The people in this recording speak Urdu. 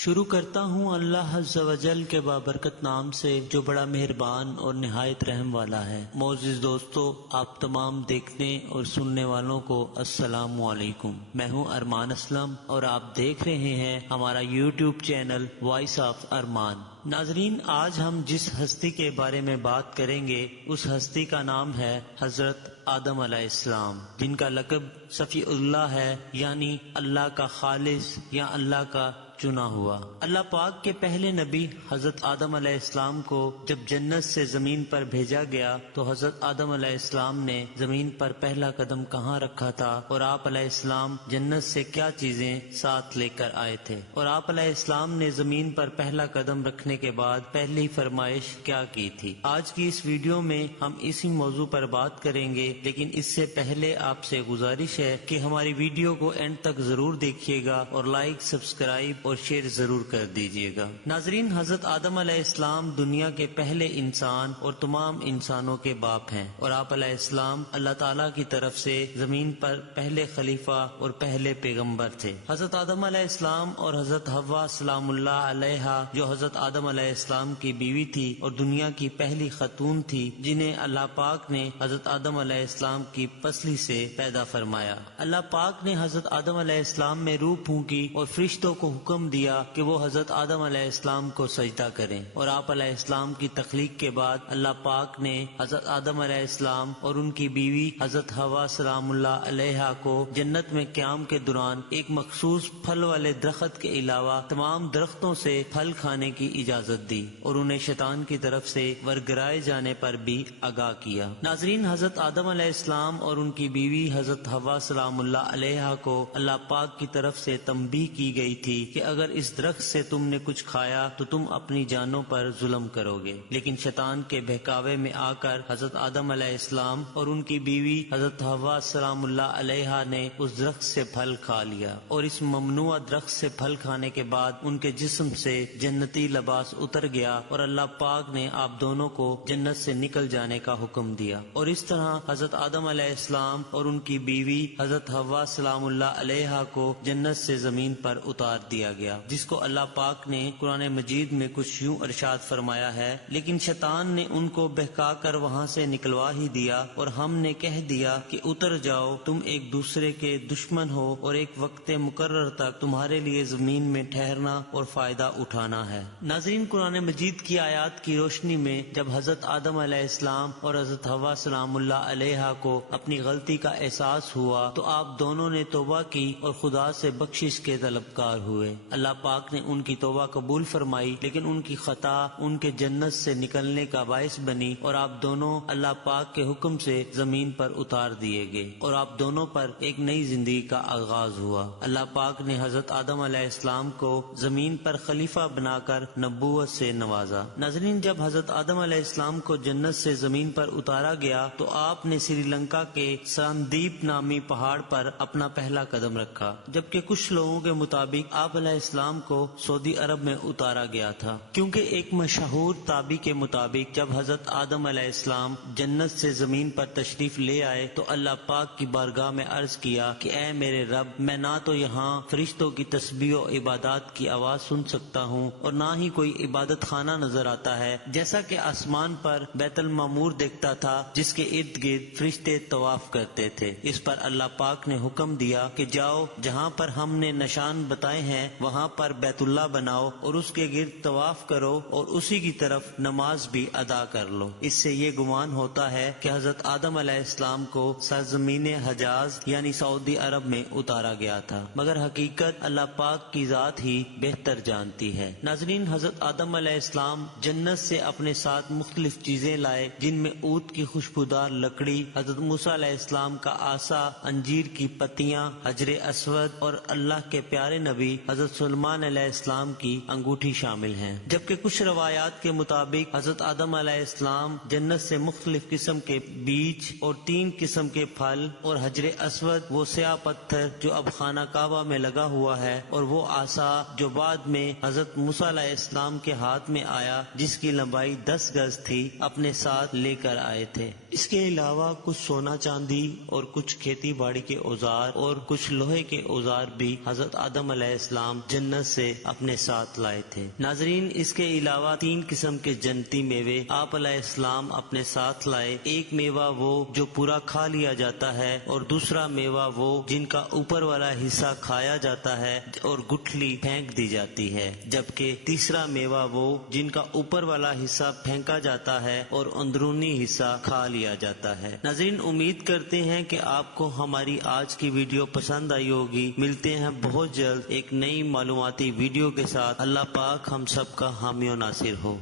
شروع کرتا ہوں اللہ عز و جل کے بابرکت نام سے جو بڑا مہربان اور نہایت رحم والا ہے۔ معزز دوستو، آپ تمام دیکھنے اور سننے والوں کو السلام علیکم۔ میں ہوں ارمان اسلم اور آپ دیکھ رہے ہیں ہمارا یوٹیوب چینل وائس آف ارمان۔ ناظرین، آج ہم جس ہستی کے بارے میں بات کریں گے اس ہستی کا نام ہے حضرت آدم علیہ السلام، جن کا لقب صفی اللہ ہے، یعنی اللہ کا خالص یا اللہ کا چنا ہوا۔ اللہ پاک کے پہلے نبی حضرت آدم علیہ السلام کو جب جنت سے زمین پر بھیجا گیا تو حضرت آدم علیہ السلام نے زمین پر پہلا قدم کہاں رکھا تھا، اور آپ علیہ السلام جنت سے کیا چیزیں ساتھ لے کر آئے تھے، اور آپ علیہ السلام نے زمین پر پہلا قدم رکھنے کے بعد پہلی فرمائش کیا کی تھی۔ آج کی اس ویڈیو میں ہم اسی موضوع پر بات کریں گے، لیکن اس سے پہلے آپ سے گزارش ہے کہ ہماری ویڈیو کو اینڈ تک ضرور دیکھیے گا اور لائک، سبسکرائب اور شیئر ضرور کر دیجیے گا۔ ناظرین، حضرت آدم علیہ السلام دنیا کے پہلے انسان اور تمام انسانوں کے باپ ہیں، اور آپ علیہ السلام اللہ تعالیٰ کی طرف سے زمین پر پہلے خلیفہ اور پہلے پیغمبر تھے۔ حضرت آدم علیہ السلام اور حضرت حوا سلام اللہ علیہا، جو حضرت آدم علیہ السلام کی بیوی تھی اور دنیا کی پہلی خاتون تھی، جنہیں اللہ پاک نے حضرت آدم علیہ السلام کی پسلی سے پیدا فرمایا۔ اللہ پاک نے حضرت آدم علیہ السلام میں روح پھونکی اور فرشتوں کو حکم دیا کہ وہ حضرت آدم علیہ السلام کو سجدہ کریں، اور آپ علیہ السلام کی تخلیق کے بعد اللہ پاک نے حضرت آدم علیہ السلام اور ان کی بیوی حضرت حوا سلام اللہ علیہا کو جنت میں قیام کے دوران ایک مخصوص پھل والے درخت کے علاوہ تمام درختوں سے پھل کھانے کی اجازت دی، اور انہیں شیطان کی طرف سے ورگرائے جانے پر بھی آگاہ کیا۔ ناظرین، حضرت آدم علیہ السلام اور ان کی بیوی حضرت حوا سلام اللہ علیہا کو اللہ پاک کی طرف سے تنبیہ کی گئی تھی کہ اگر اس درخت سے تم نے کچھ کھایا تو تم اپنی جانوں پر ظلم کرو گے، لیکن شیطان کے بہکاوے میں آ کر حضرت آدم علیہ السلام اور ان کی بیوی حضرت حوا سلام اللہ علیہا نے اس درخت سے پھل کھا لیا، اور اس ممنوع درخت سے پھل کھانے کے بعد ان کے جسم سے جنتی لباس اتر گیا، اور اللہ پاک نے آپ دونوں کو جنت سے نکل جانے کا حکم دیا، اور اس طرح حضرت آدم علیہ السلام اور ان کی بیوی حضرت حوا سلام اللہ علیہا کو جنت سے زمین پر اتار دیا گیا، جس کو اللہ پاک نے قرآن مجید میں کچھ یوں ارشاد فرمایا ہے، لیکن شیطان نے ان کو بہکا کر وہاں سے نکلوا ہی دیا، اور ہم نے کہہ دیا کہ اتر جاؤ، تم ایک دوسرے کے دشمن ہو، اور ایک وقت مقرر تک تمہارے لیے زمین میں ٹھہرنا اور فائدہ اٹھانا ہے۔ ناظرین، قرآن مجید کی آیات کی روشنی میں جب حضرت آدم علیہ السلام اور حضرت حوا سلام اللہ علیہا کو اپنی غلطی کا احساس ہوا تو آپ دونوں نے توبہ کی اور خدا سے بخشش کے طلبگار ہوئے۔ اللہ پاک نے ان کی توبہ قبول فرمائی، لیکن ان کی خطا ان کے جنت سے نکلنے کا باعث بنی، اور آپ دونوں اللہ پاک کے حکم سے زمین پر اتار دیے گئے، اور آپ دونوں پر ایک نئی زندگی کا آغاز ہوا۔ اللہ پاک نے حضرت آدم علیہ السلام کو زمین پر خلیفہ بنا کر نبوت سے نوازا۔ ناظرین، جب حضرت آدم علیہ السلام کو جنت سے زمین پر اتارا گیا تو آپ نے سری لنکا کے ساندیپ نامی پہاڑ پر اپنا پہلا قدم رکھا، جبکہ کچھ لوگوں کے مطابق آپ علیہ السلام کو سعودی عرب میں اتارا گیا تھا، کیونکہ ایک مشہور تابعی کے مطابق جب حضرت آدم علیہ السلام جنت سے زمین پر تشریف لے آئے تو اللہ پاک کی بارگاہ میں عرض کیا کہ اے میرے رب، میں نہ تو یہاں فرشتوں کی تسبیح و عبادات کی آواز سن سکتا ہوں اور نہ ہی کوئی عبادت خانہ نظر آتا ہے، جیسا کہ آسمان پر بیت المعمور دیکھتا تھا جس کے ارد گرد فرشتے طواف کرتے تھے۔ اس پر اللہ پاک نے حکم دیا کہ جاؤ، جہاں پر ہم نے نشان بتائے ہیں وہاں پر بیت اللہ بناؤ اور اس کے گرد طواف کرو اور اسی کی طرف نماز بھی ادا کر لو۔ اس سے یہ گمان ہوتا ہے کہ حضرت آدم علیہ السلام کو سرزمین حجاز یعنی سعودی عرب میں اتارا گیا تھا، مگر حقیقت اللہ پاک کی ذات ہی بہتر جانتی ہے۔ ناظرین، حضرت آدم علیہ السلام جنت سے اپنے ساتھ مختلف چیزیں لائے، جن میں اود کی خوشبودار لکڑی، حضرت موسیٰ علیہ السلام کا عصا، انجیر کی پتیاں، حجر اسود اور اللہ کے پیارے نبی حضرت سلیمان علیہ السلام کی انگوٹھی شامل ہیں، جبکہ کچھ روایات کے مطابق حضرت آدم علیہ السلام جنت سے مختلف قسم کے بیج اور 3 قسم کے پھل اور حجر اسود وہ سیاہ پتھر جو اب خانہ کعبہ میں لگا ہوا ہے، اور وہ عصا جو بعد میں حضرت موسیٰ علیہ السلام کے ہاتھ میں آیا جس کی لمبائی 10 گز تھی، اپنے ساتھ لے کر آئے تھے۔ اس کے علاوہ کچھ سونا چاندی اور کچھ کھیتی باڑی کے اوزار اور کچھ لوہے کے اوزار بھی حضرت آدم علیہ السلام جنت سے اپنے ساتھ لائے تھے۔ ناظرین، اس کے علاوہ 3 قسم کے جنتی میوے آپ علیہ السلام اپنے ساتھ لائے۔ ایک میوہ وہ جو پورا کھا لیا جاتا ہے، اور دوسرا میوہ وہ جن کا اوپر والا حصہ کھایا جاتا ہے اور گٹھلی پھینک دی جاتی ہے، جبکہ تیسرا میوہ وہ جن کا اوپر والا حصہ پھینکا جاتا ہے اور اندرونی حصہ کھا لیا جاتا ہے۔ ناظرین، امید کرتے ہیں کہ آپ کو ہماری آج کی ویڈیو پسند آئی ہوگی۔ ملتے ہیں بہت جلد ایک نئی معلوماتی ویڈیو کے ساتھ۔ اللہ پاک ہم سب کا حامی و ناصر ہو۔